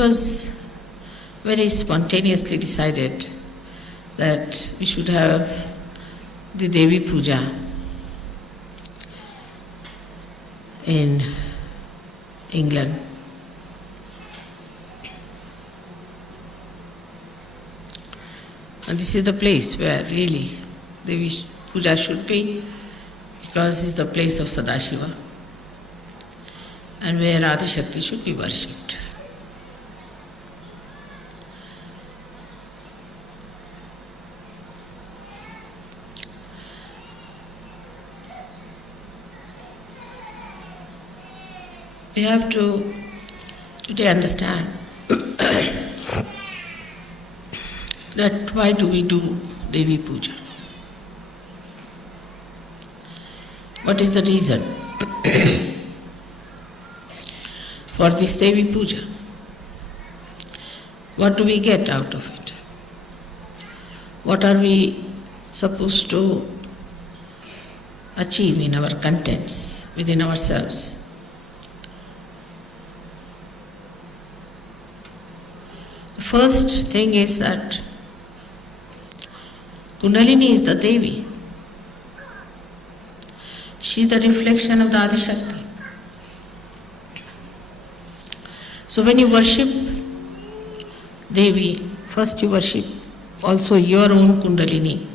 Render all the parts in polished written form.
was very spontaneously decided that we should have the Devi Puja in England. And this is the place where really Devi Puja should be, because it's the place of Sadashiva and where Adi Shakti should be worshipped. We have to today understand that why do we do Devi Puja? What is the reason for this Devi Puja? What do we get out of it? What are we supposed to achieve in our contents, within ourselves? The first thing is that Kundalini is the Devi. She is the reflection of the Adi Shakti. So when you worship Devi, first you worship also your own Kundalini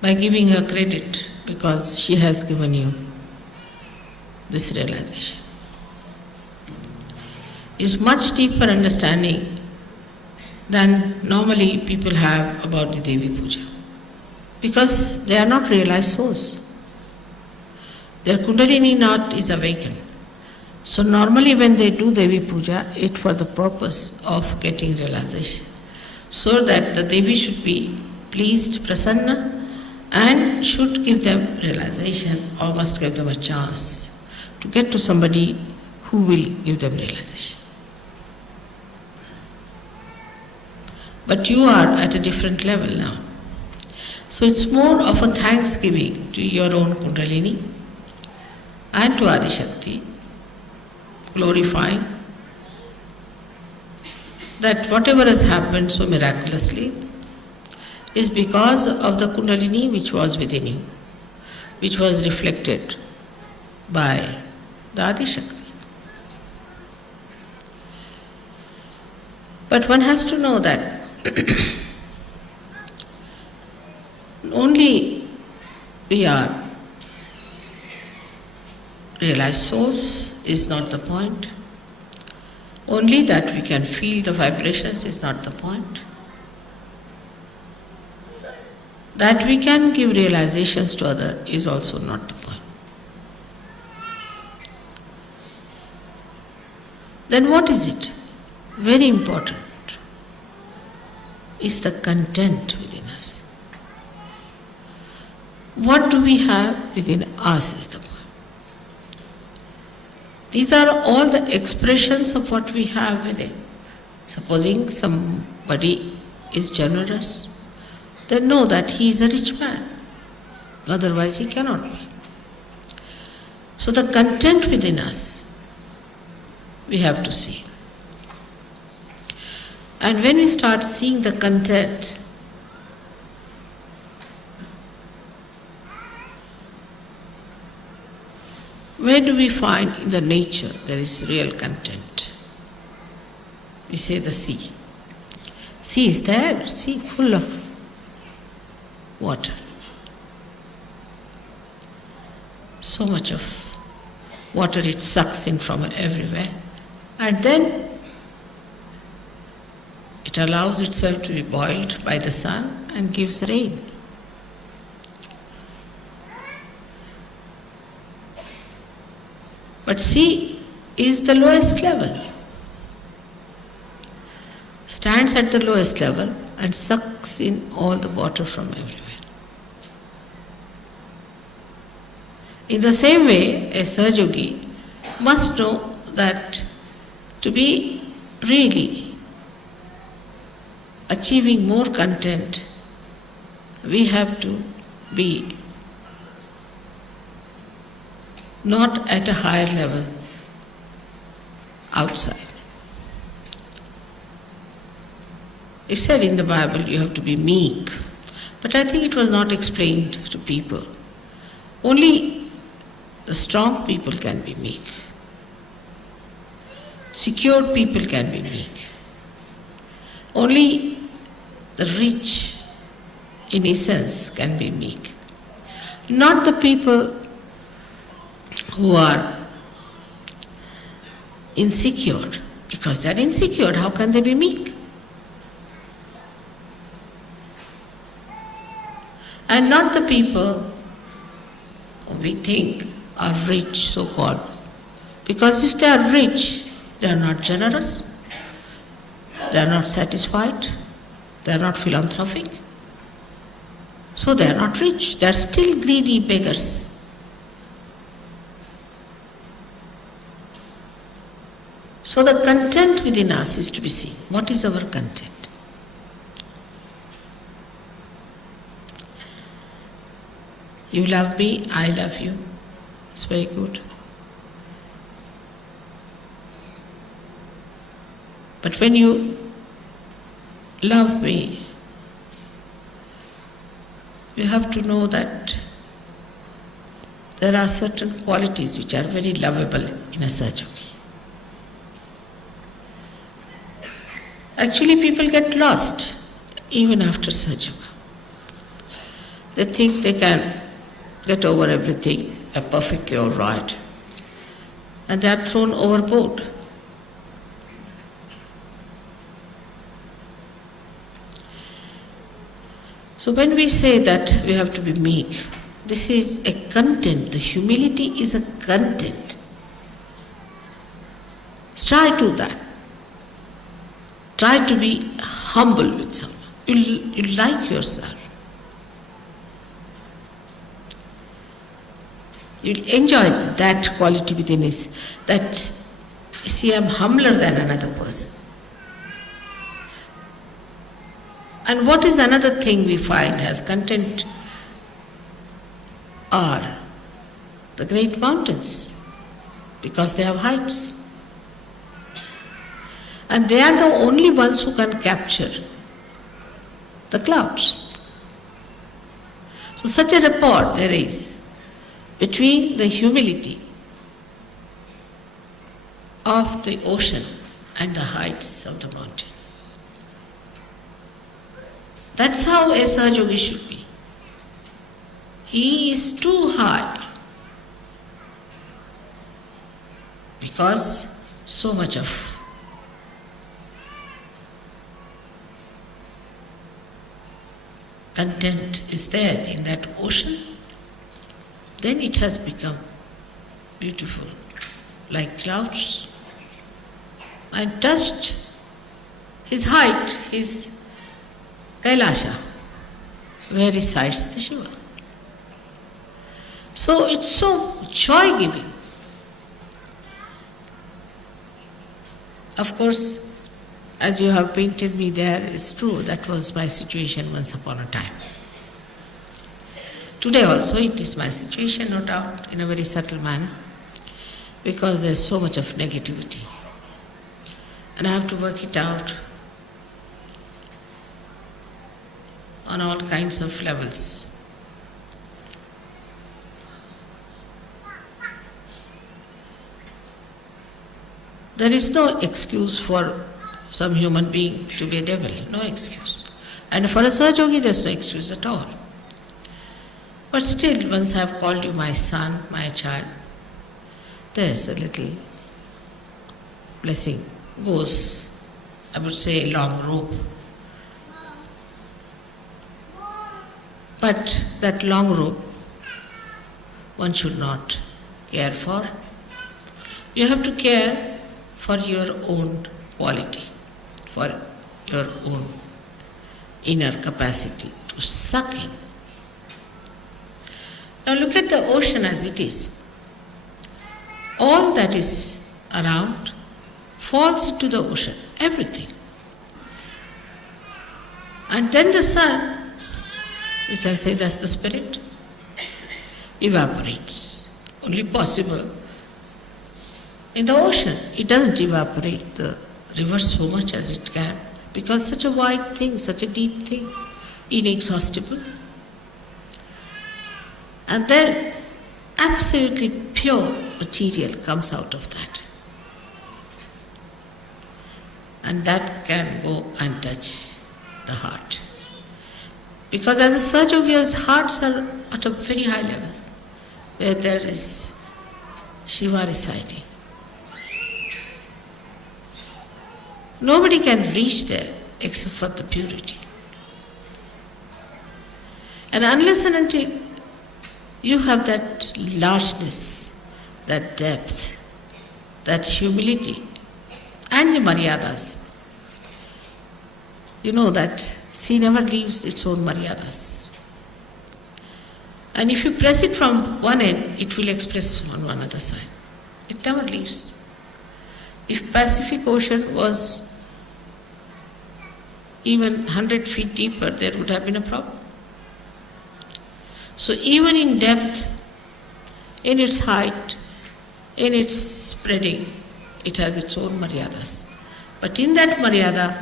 by giving her credit, because she has given you this realization. It's much deeper understanding than normally people have about the Devi Puja, because they are not realized souls. Their Kundalini knot is awakened. So normally when they do Devi Puja, it's for the purpose of getting realization, so that the Devi should be pleased, prasanna, and should give them realization, or must give them a chance to get to somebody who will give them realization. But you are at a different level now. So it's more of a thanksgiving to your own Kundalini and to Adi Shakti, glorifying that whatever has happened so miraculously is because of the Kundalini which was within you, which was reflected by the Adi Shakti. But one has to know that only we are realized souls is not the point. Only that we can feel the vibrations is not the point. That we can give realizations to others is also not the point. Then what is it? Very important is the content within us. What do we have within us is the point. These are all the expressions of what we have within. Supposing somebody is generous, then know that he is a rich man. Otherwise he cannot be. So the content within us, we have to see. And when we start seeing the content, where do we find in the nature there is real content? We say the sea. Sea is there, sea full of water. So much of water it sucks in from everywhere. And then it allows itself to be boiled by the sun and gives rain. But sea is the lowest level, stands at the lowest level and sucks in all the water from everywhere. In the same way, a Sahaja Yogi must know that to be really achieving more content, we have to be not at a higher level outside. It said in the Bible you have to be meek, but I think it was not explained to people. Only the strong people can be meek. Secured people can be meek. Only the rich, in essence, can be meek. Not the people who are insecure. Because they are insecure, how can they be meek? And not the people who we think are rich, so-called. Because if they are rich, they are not generous, they are not satisfied, they are not philanthropic. So they are not rich, they are still greedy beggars. So the content within us is to be seen. What is our content? You love me, I love you. It's very good. But when you love me, you have to know that there are certain qualities which are very lovable in a Sahaja. Actually, people get lost even after Sahaja. They think they can get over everything, are perfectly all right, and they are thrown overboard. So when we say that we have to be meek, this is a content. The humility is a content. Try to that. Try to be humble with someone. You like yourself. You'll enjoy that quality within us, that, see, I'm humbler than another person. And what is another thing we find as content are the great mountains, because they have heights. And they are the only ones who can capture the clouds. So such a rapport there is between the humility of the ocean and the heights of the mountain. That's how a Sahaja should be. He is too high because so much of content is there in that ocean. Then it has become beautiful, like clouds. And touched his height, his Kailasha, where resides the Shiva. So it's so joy-giving. Of course, as you have painted me there, it's true, that was my situation once upon a time. Today also it is my situation, no doubt, in a very subtle manner, because there's so much of negativity. And I have to work it out on all kinds of levels. There is no excuse for some human being to be a devil, no excuse. And for a Sahaja, there's no excuse at all. But still, once I have called you my son, my child, there's a little blessing goes, I would say, a long rope. But that long rope one should not care for. You have to care for your own quality, for your own inner capacity to suck in. Now look at the ocean as it is. All that is around falls into the ocean, everything. And then the sun, we can say that's the spirit, evaporates. Only possible in the ocean. It doesn't evaporate the river so much as it can, because such a wide thing, such a deep thing, inexhaustible. And then absolutely pure material comes out of that. And that can go and touch the heart. Because as a Sahaja's hearts are at a very high level, where there is Shiva residing. Nobody can reach there except for the purity. And unless and until you have that largeness, that depth, that humility, and the maryadas, you know that sea never leaves its own maryadas. And if you press it from one end, it will express on one other side. It never leaves. If Pacific Ocean was even 100 feet deeper, there would have been a problem. So even in depth, in its height, in its spreading, it has its own maryadas. But in that maryada,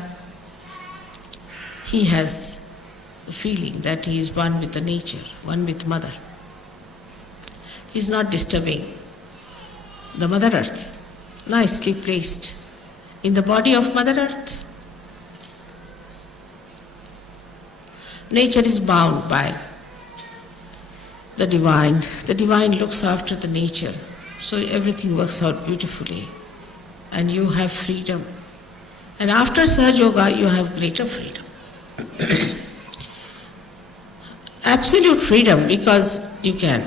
he has a feeling that he is one with the nature, one with Mother. He is not disturbing the Mother Earth, nicely placed in the body of Mother Earth. Nature is bound by the divine. The divine looks after the nature, so everything works out beautifully, and you have freedom. And after Sahaja Yoga, you have greater freedom. Absolute freedom, because you can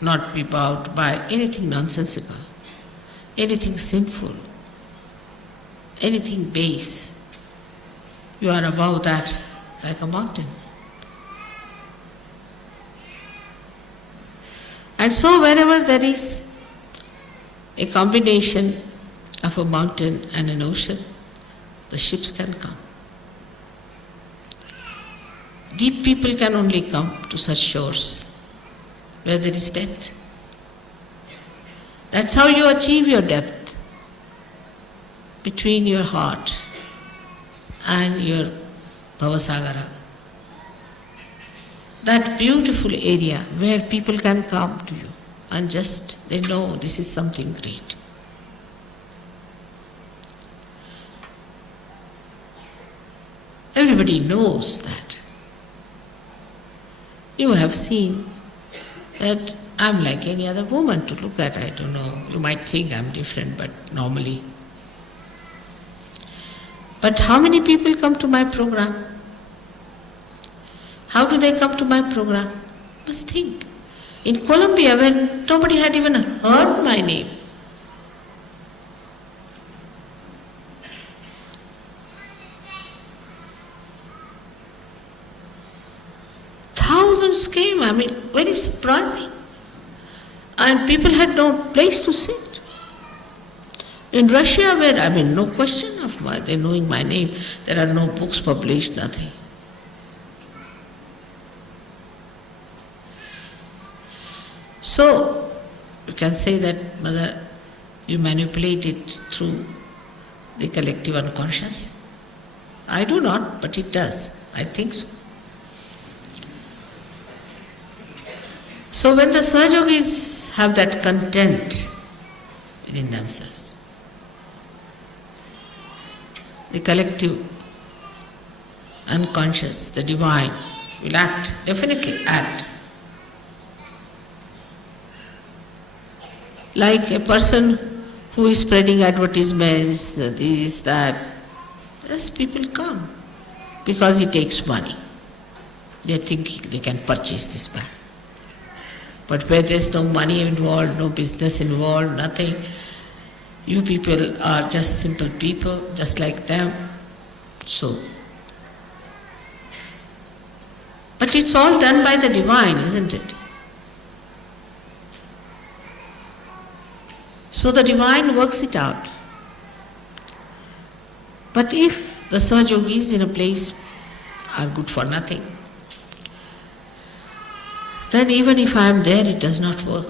not be bound by anything nonsensical, anything sinful, anything base. You are above that like a mountain. And so wherever there is a combination of a mountain and an ocean, the ships can come. Deep people can only come to such shores where there is depth. That's how you achieve your depth, between your heart and your Bhavasagara. That beautiful area where people can come to you and just they know this is something great. Everybody knows that. You have seen that I'm like any other woman to look at. I don't know, you might think I'm different, but normally. But how many people come to my program? How do they come to my program? Must think. In Colombia, when nobody had even heard my name, thousands came, very surprising. And people had no place to sit. In Russia, where, no question of they knowing my name, there are no books published, nothing. So, you can say that, Mother, you manipulate it through the collective unconscious. I do not, but it does. I think so. So when the Sahajogis have that content within themselves, the collective unconscious, the divine, will act, definitely act. Like a person who is spreading advertisements, this, that, yes, people come because he takes money. They think they can purchase this man. But where there's no money involved, no business involved, nothing, you people are just simple people, just like them. So, but it's all done by the divine, isn't it? So the divine works it out. But if the Sahajogis in a place are good for nothing, then even if I am there, it does not work.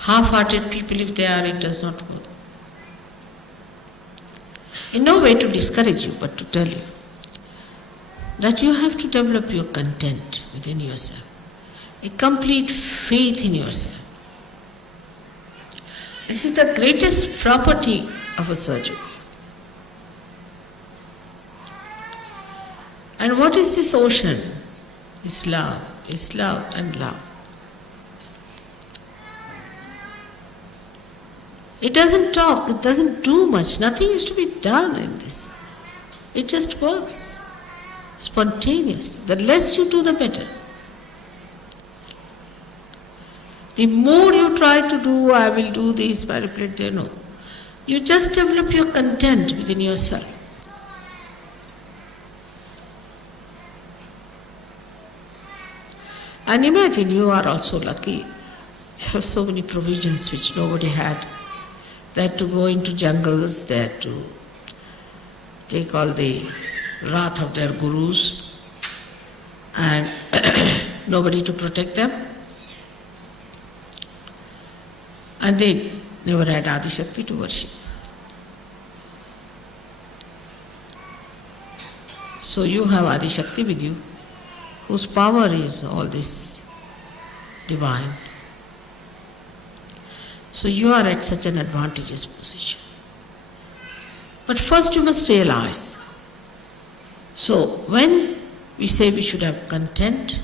Half-hearted people, if they are, it does not work. in no way to discourage you, but to tell you that you have to develop your content within yourself, a complete faith in yourself. This is the greatest property of a Sahaja. And what is this ocean? It's love and love. It doesn't talk, it doesn't do much, nothing is to be done in this. It just works spontaneously. The less you do, the better. The more you try to do, I will do this, manipulate there, no. You just develop your content within yourself. And imagine you are also lucky. You have so many provisions which nobody had. They had to go into jungles, they had to take all the wrath of their gurus and nobody to protect them. And they never had Adi Shakti to worship. So you have Adi Shakti with you, whose power is all this divine. So you are at such an advantageous position. But first you must realize. So when we say we should have content,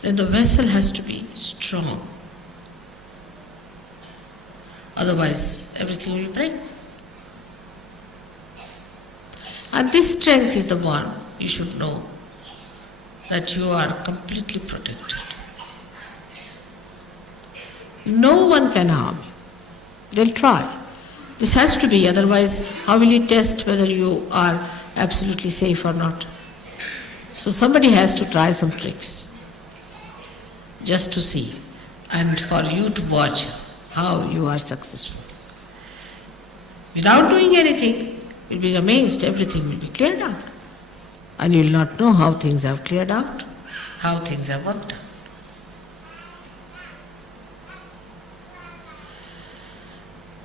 then the vessel has to be strong. Otherwise, everything will break. And this strength is the one you should know, that you are completely protected. No one can harm you. They'll try. This has to be, otherwise how will you test whether you are absolutely safe or not? So somebody has to try some tricks just to see, and for you to watch how you are successful. Without doing anything, you'll be amazed, everything will be cleared out. And you'll not know how things have cleared out, how things have worked out.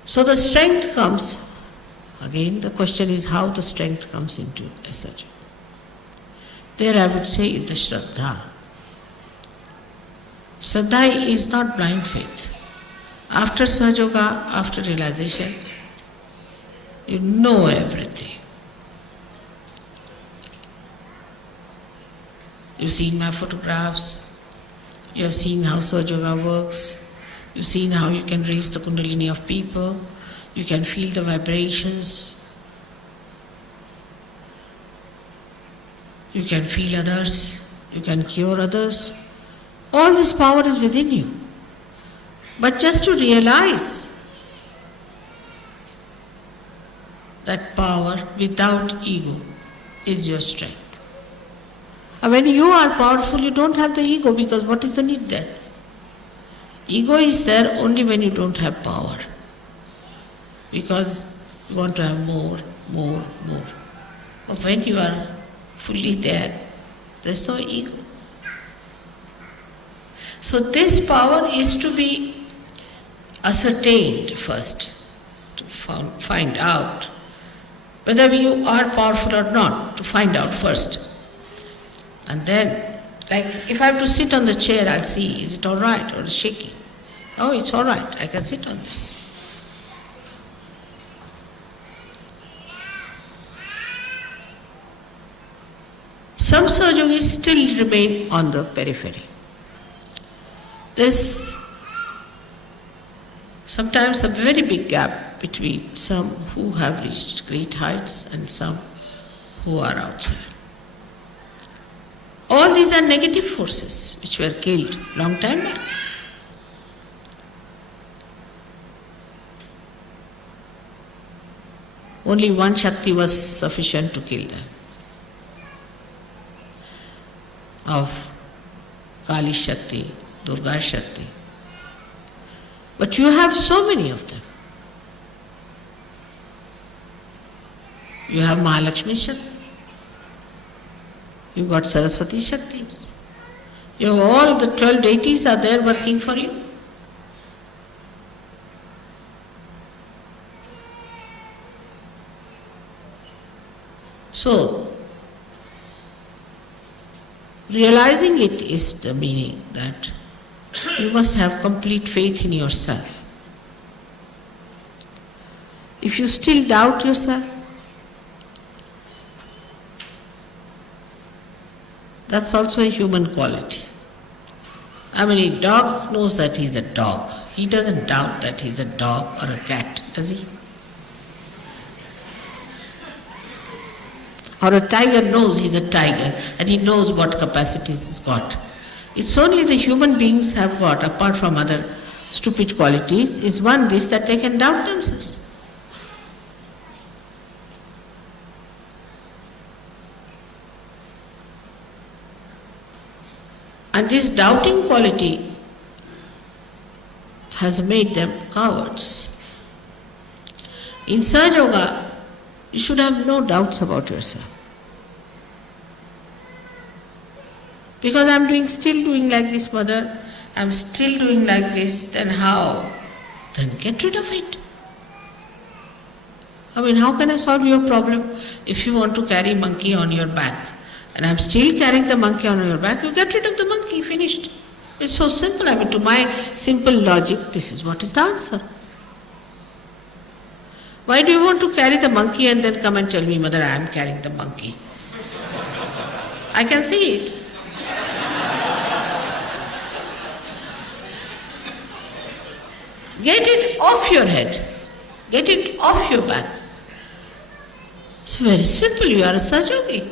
So the strength comes, again the question is how the strength comes into a Sahaja. There I would say the Shraddha. Shraddha is not blind faith. After Sahaja, after realization, you know everything. You've seen my photographs, you have seen how Sahaja works, you've seen how you can raise the kundalini of people, you can feel the vibrations, you can feel others, you can cure others. All this power is within you. But just to realize that power without ego is your strength. And when you are powerful, you don't have the ego, because what is the need there? Ego is there only when you don't have power, because you want to have more. But when you are fully there, there's no ego. So this power is to be ascertained first, to find out whether you are powerful or not, to find out first. And then, like if I have to sit on the chair, I'll see, is it all right or is it shaky? Oh, it's all right, I can sit on this. Some Sahajogis still remain on the periphery. There's sometimes a very big gap between some who have reached great heights and some who are outside. All these are negative forces which were killed long time back. Only one Shakti was sufficient to kill them. Of Kali Shakti, Durga Shakti. But you have so many of them. You have Mahalakshmi Shakti. You got Saraswati Shaktis. You have all the 12 deities are there working for you. So, realizing it is the meaning that you must have complete faith in yourself. If you still doubt yourself, that's also a human quality. I mean, a dog knows that he's a dog. He doesn't doubt that he's a dog or a cat, does he? Or a tiger knows he's a tiger and he knows what capacities he's got. It's only the human beings have got, apart from other stupid qualities, is one this that they can doubt themselves. And this doubting quality has made them cowards. In Sahaja Yoga, you should have no doubts about yourself. Because I'm still doing like this, mother, I'm still doing like this, then how? Then get rid of it. I mean, how can I solve your problem if you want to carry monkey on your back? And I'm still carrying the monkey on your back, you get rid of the monkey, finished. It's so simple. I mean, to my simple logic, this is what is the answer. Why do you want to carry the monkey and then come and tell me, mother, I am carrying the monkey? I can see it. Get it off your head. Get it off your back. It's very simple. You are a Sahaja Yogi.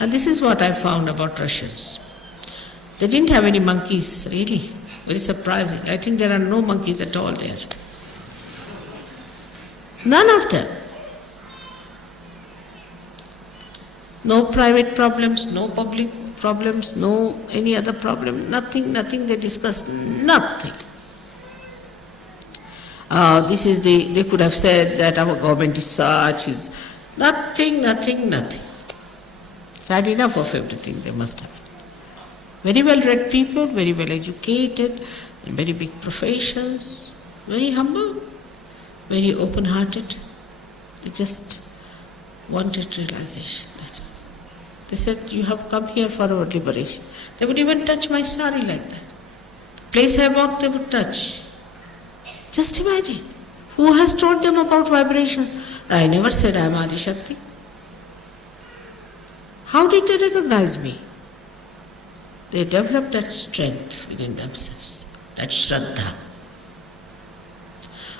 And this is what I found about Russians. They didn't have any monkeys, really. Very surprising. I think there are no monkeys at all there. None of them. No private problems, no public problems, no any other problem, nothing they discussed, nothing. They could have said that our government is such, is nothing. Sad enough of everything they must have. Very well read people, very well educated, in very big professions, very humble, very open hearted. They just wanted realization. That's all. They said, you have come here for our liberation. They would even touch my sari like that. Place I walked, they would touch. Just imagine. Who has told them about vibration? I never said I am Adi Shakti. How did they recognize me? They developed that strength within themselves, that Shraddha.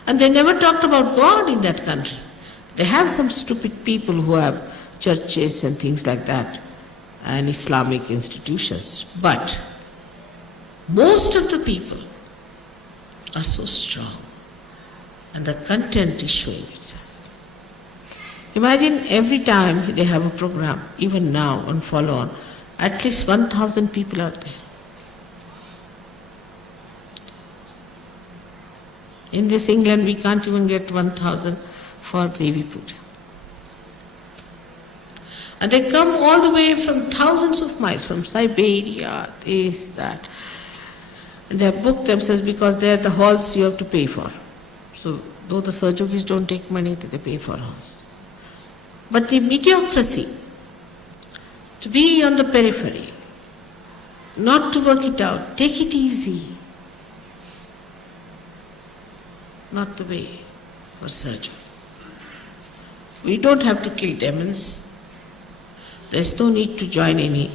And they never talked about God in that country. They have some stupid people who have churches and things like that, and Islamic institutions. But most of the people are so strong, and the content is showing itself. Imagine every time they have a program, even now on follow-on, at least 1,000 people are there. In this England, we can't even get 1,000 for Devi Puja. And they come all the way from thousands of miles, from Siberia, this, that. And they have booked themselves because they are the halls you have to pay for. So, though the Sahaja Yogis don't take money, they pay for halls. But the mediocrity, to be on the periphery, not to work it out, take it easy, not the way for Sahaja. We don't have to kill demons. There's no need to join any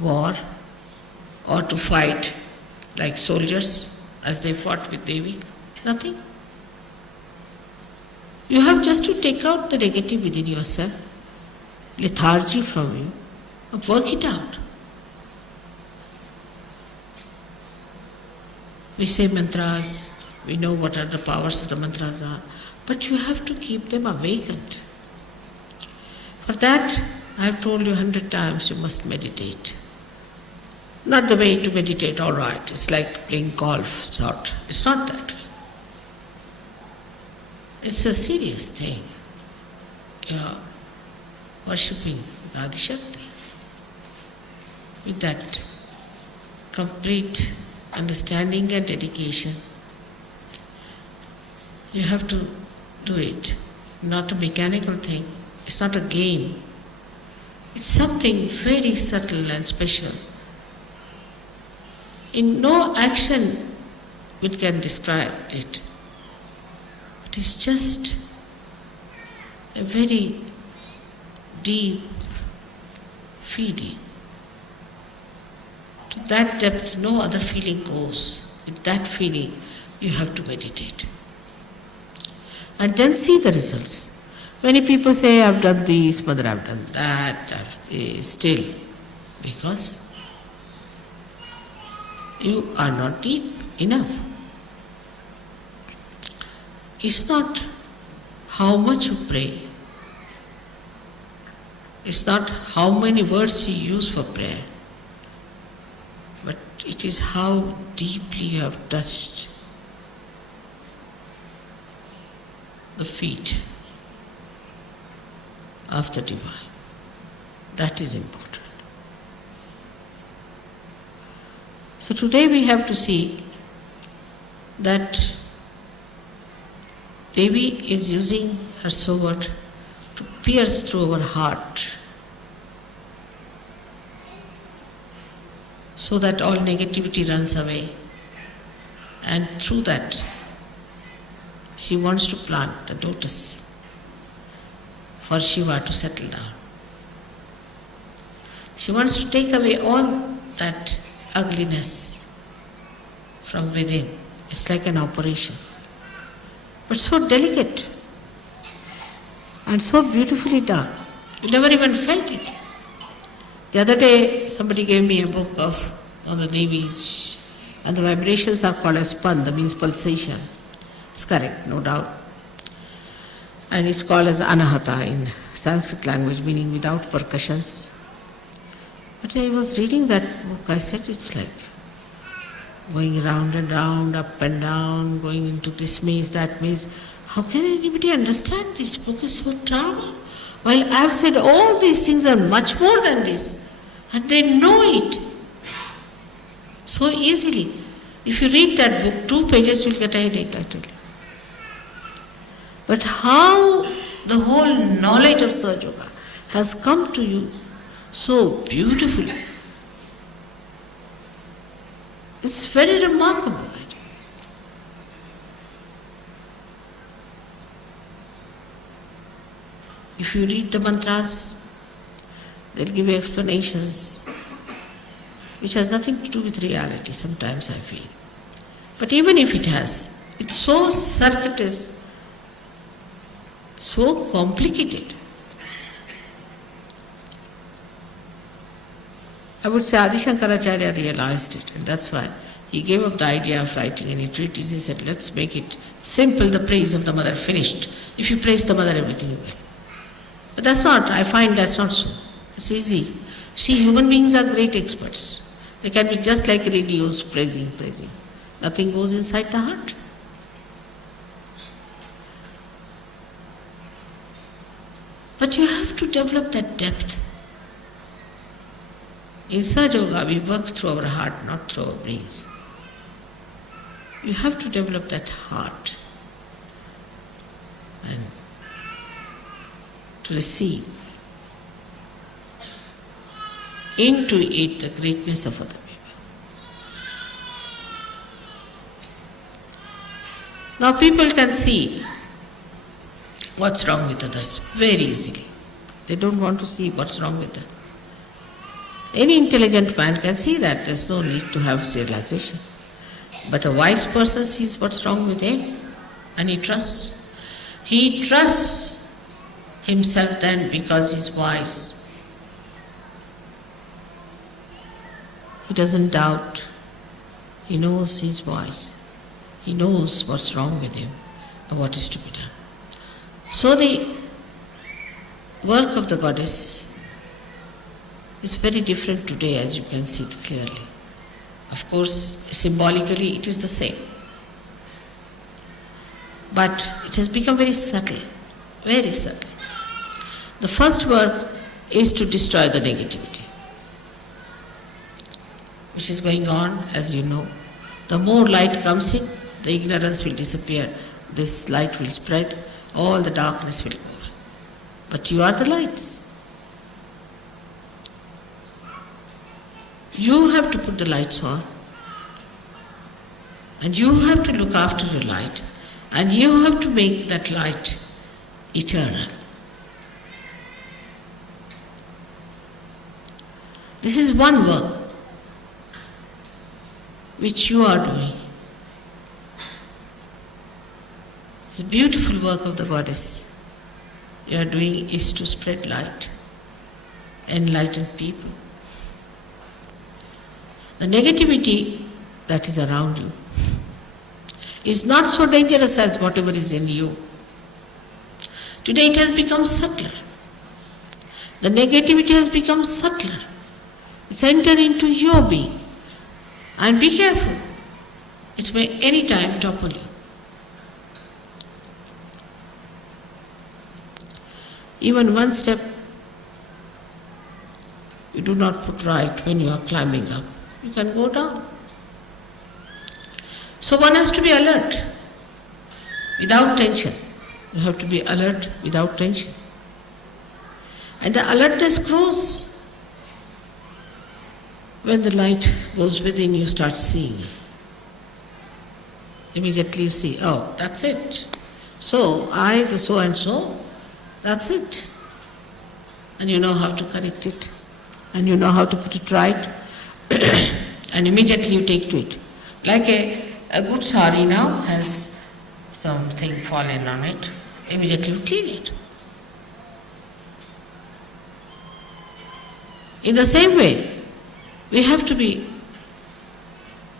war or to fight like soldiers as they fought with Devi. Nothing. You have just to take out the negative within yourself, lethargy from you, and work it out. We say mantras, we know what are the powers of the mantras are, but you have to keep them awakened. For that, I have told you 100 times, you must meditate. Not the way to meditate, all right, it's like playing golf, sort. It's not that way. It's a serious thing. You're worshipping Adi Shakti with that complete understanding and dedication. You have to do it, not a mechanical thing. It's not a game. It's something very subtle and special. In no action we can describe it. It is just a very deep feeling. To that depth, no other feeling goes. With that feeling, you have to meditate. And then see the results. Many people say, I've done this, mother, I've done that, still. Because you are not deep enough. It's not how much you pray. It's not how many words you use for prayer. But it is how deeply you have touched the feet of the divine. That is important. So today we have to see that Devi is using her sword to pierce through our heart so that all negativity runs away, and through that she wants to plant the lotus for Shiva to settle down. She wants to take away all that ugliness from within. It's like an operation, but so delicate and so beautifully done. You never even felt it. The other day somebody gave me a book on the Devis, and the vibrations are called as span, that means pulsation. It's correct, no doubt. And it's called as anahata in Sanskrit language, meaning without percussions. But I was reading that book, I said it's like going round and round, up and down, going into this maze, that maze. How can anybody understand this book is so drama? While I have said all these things are much more than this, and they know it so easily. If you read that book, 2 pages you'll get a headache, I tell you. But how the whole knowledge of Sahaja Yoga has come to you so beautifully. It's very remarkable. If you read the mantras, they'll give you explanations which has nothing to do with reality, sometimes I feel. But even if it has, it's so circuitous, so complicated. I would say Adi Shankaracharya realized it, and that's why he gave up the idea of writing any treatise. He said, let's make it simple, the praise of the mother, finished. If you praise the mother, everything will. But that's not, I find that's not so. It's easy. See, human beings are great experts. They can be just like radios, praising. Nothing goes inside the heart. But you have to develop that depth. In Sahaja Yoga, we work through our heart, not through our brains. You have to develop that heart and to receive into it the greatness of other people. Now people can see what's wrong with others very easily. They don't want to see what's wrong with them. Any intelligent man can see that. There's no need to have realization. But a wise person sees what's wrong with him and he trusts. He trusts himself then because he's wise. He doesn't doubt. He knows he's wise. He knows what's wrong with him and what is to be done. So the work of the goddess is very different today, as you can see it clearly. Of course, symbolically it is the same. But it has become very subtle, very subtle. The first work is to destroy the negativity, which is going on, as you know. The more light comes in, the ignorance will disappear. This light will spread, all the darkness will go away. But you are the lights. You have to put the lights on. And you have to look after your light. And you have to make that light eternal. This is one work which you are doing. It's a beautiful work of the Goddess. You are doing is to spread light, enlighten people. The negativity that is around you is not so dangerous as whatever is in you. Today it has become subtler. The negativity has become subtler. It's entered into your being. And be careful. It may any time topple you. Even one step you do not put right when you are climbing up, you can go down. So one has to be alert, without tension. You have to be alert without tension. And the alertness grows when the light goes within, you start seeing. Immediately you see, oh, that's it. So, I, the so and so, that's it. And you know how to correct it. And you know how to put it right. And immediately you take to it. Like a good sari now has something fallen on it. Immediately you clean it. In the same way, we have to be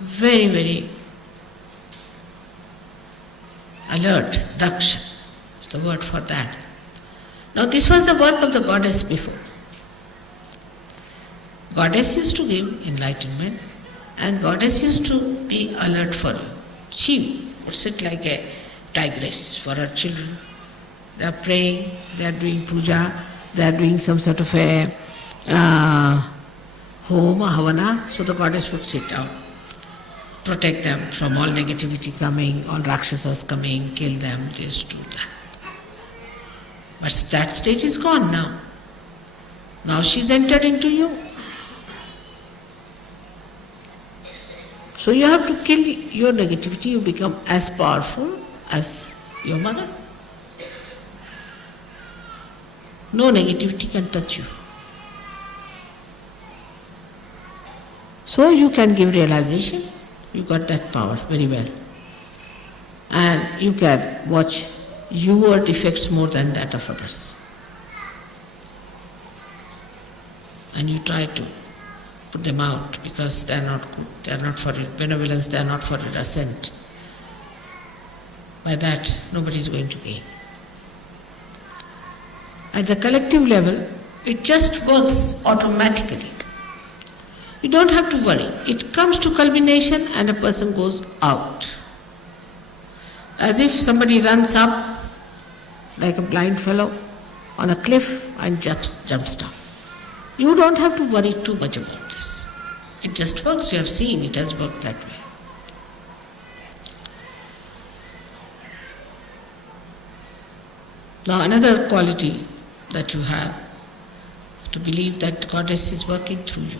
very, very alert. Daksha is the word for that. Now this was the work of the Goddess before. Goddess used to give enlightenment and Goddess used to be alert for you. She would sit like a tigress for her children. They are praying, they are doing puja, they are doing some sort of a home, havana, so the Goddess would sit down, protect them from all negativity coming, all rakshasas coming, kill them, just do that. But that stage is gone now. Now she's entered into you. So you have to kill your negativity, you become as powerful as your mother. No negativity can touch you. So you can give realization, you got that power very well. And you can watch your defects more than that of others. And you try to put them out because they are not good, they are not for your benevolence, they are not for your ascent. By that, nobody is going to gain. At the collective level, it just works automatically. You don't have to worry. It comes to culmination and a person goes out. As if somebody runs up like a blind fellow on a cliff and jumps down. You don't have to worry too much about this. It just works. You have seen it has worked that way. Now another quality that you have, to believe that Goddess is working through you.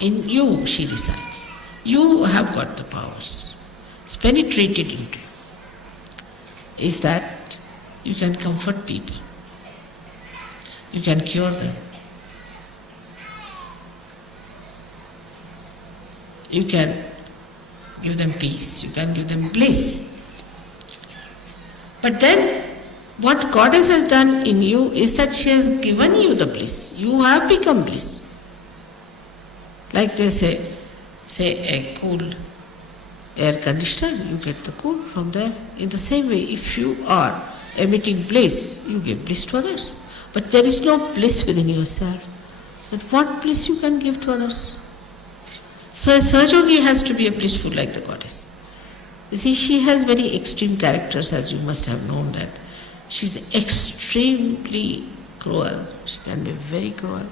In you she resides. You have got the powers. It's penetrated into you. Is that you can comfort people. You can cure them. You can give them peace. You can give them bliss. But then what Goddess has done in you is that she has given you the bliss. You have become bliss. Like they say a cool air conditioner, you get the cool from there. In the same way, if you are emitting bliss, you give bliss to others. But there is no bliss within yourself. But what bliss you can give to others? So a Sahaja has to be a blissful like the Goddess. You see, she has very extreme characters, as you must have known that. She's extremely cruel. She can be very cruel.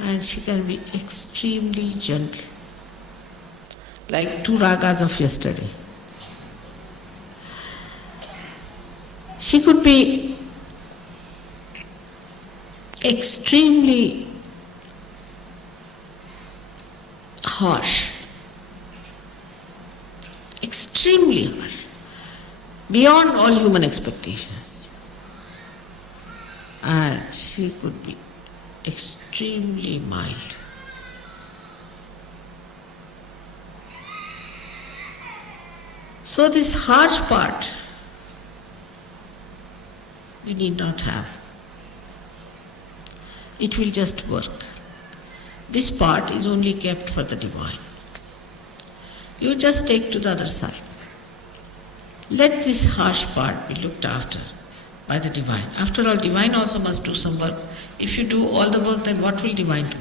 And she can be extremely gentle. like 2 ragas of yesterday. She could be extremely harsh, extremely harsh, beyond all human expectations. And she could be extremely mild. So this harsh part we need not have. It will just work. This part is only kept for the divine. You just take to the other side. Let this harsh part be looked after by the divine. After all, divine also must do some work. If you do all the work, then what will divine do?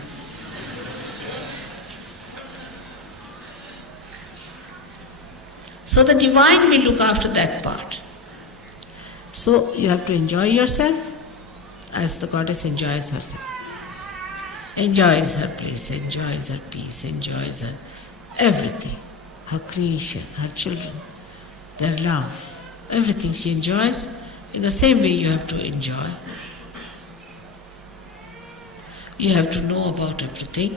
So the divine will look after that part. So you have to enjoy yourself as the goddess enjoys herself. Enjoys her place, enjoys her peace, enjoys her everything. Her creation, her children, their love, everything she enjoys. In the same way you have to enjoy. You have to know about everything.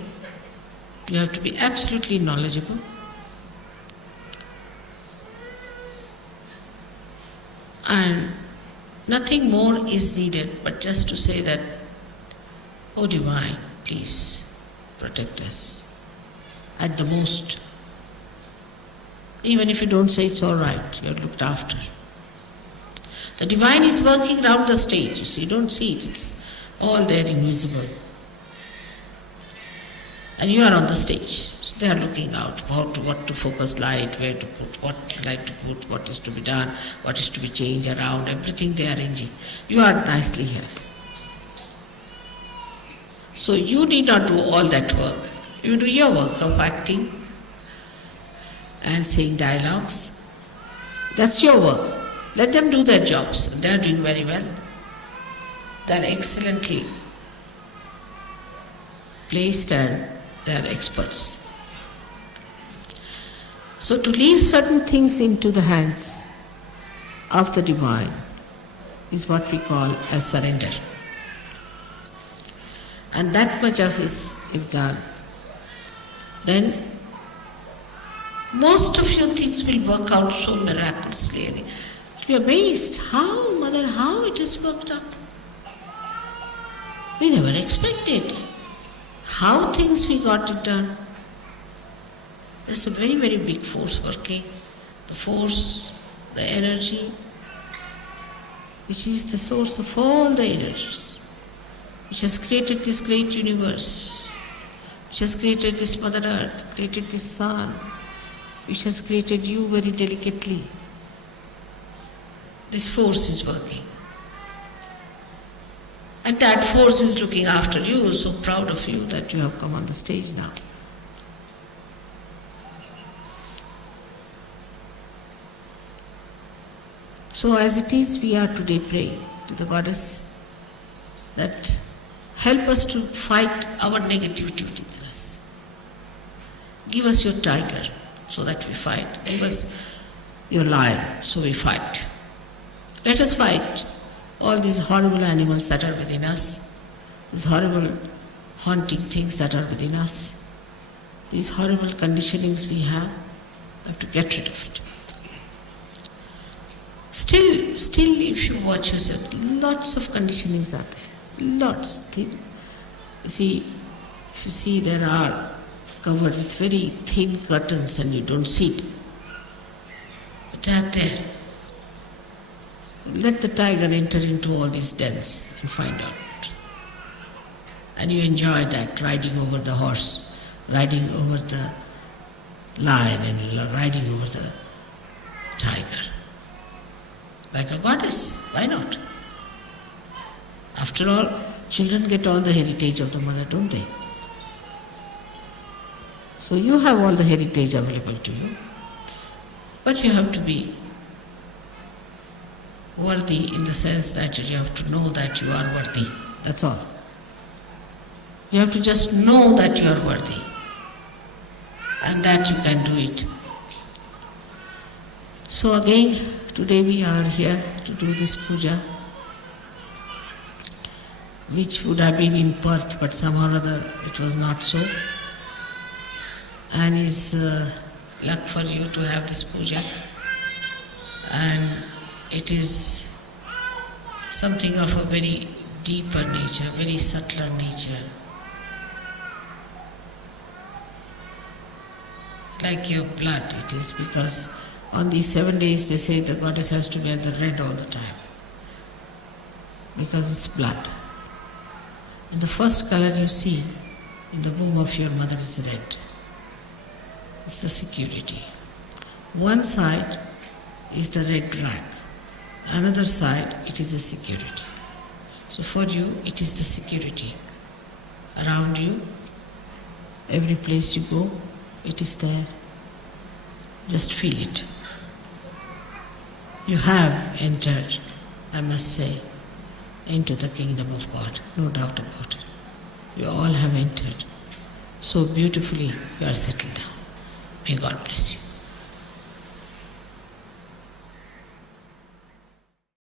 You have to be absolutely knowledgeable. And nothing more is needed but just to say that, oh divine, please protect us at the most. Even if you don't say it's all right, you're looked after. The divine is working round the stage. You see, you don't see it. It's all there invisible. And you are on the stage. So they are looking out what to focus light, where to put, what light to put, what is to be done, what is to be changed around, everything they are arranging. You are nicely here. So you need not do all that work. You do your work of acting and saying dialogues. That's your work. Let them do their jobs. They are doing very well. They are excellently placed and they are experts. So to leave certain things into the hands of the divine is what we call as surrender. And that much of is if done, then most of your things will work out so miraculously. You'll be amazed how, Mother, how it has worked out. We never expected how things we got it done. There's a very, very big force working. The force, the energy, which is the source of all the energies, which has created this great universe, which has created this Mother Earth, created this sun, which has created you very delicately. This force is working. And that force is looking after you. So proud of you that you have come on the stage now. So as it is, we are today praying to the Goddess that help us to fight our negativity within us. Give us your tiger so that we fight. Give us your lion so we fight. Let us fight all these horrible animals that are within us, these horrible haunting things that are within us, these horrible conditionings we have to get rid of it. Still, if you watch yourself, lots of conditionings are there. Lots. You see, if you see, there are covered with very thin curtains and you don't see it. But they are there. Let the tiger enter into all these dens and find out. And you enjoy that, riding over the horse, riding over the lion and riding over the tiger. Like a goddess, why not? After all, children get all the heritage of the mother, don't they? So you have all the heritage available to you. But you have to be worthy in the sense that you have to know that you are worthy. That's all. You have to just know that you are worthy. and that you can do it. So again, today we are here to do this puja, which would have been in Perth, but somehow or other it was not so. And is luck for you to have this puja, and it is something of a very deeper nature, very subtler nature. Like your blood it is, because on these 7 days they say the goddess has to wear the red all the time, because it's blood. And the first color you see in the womb of your mother is red. It's the security. One side is the red rag, another side it is the security. So for you it is the security. Around you, every place you go, it is there. Just feel it. You have entered, I must say, into the kingdom of God, no doubt about it. You all have entered. So beautifully you are settled down. May God bless you.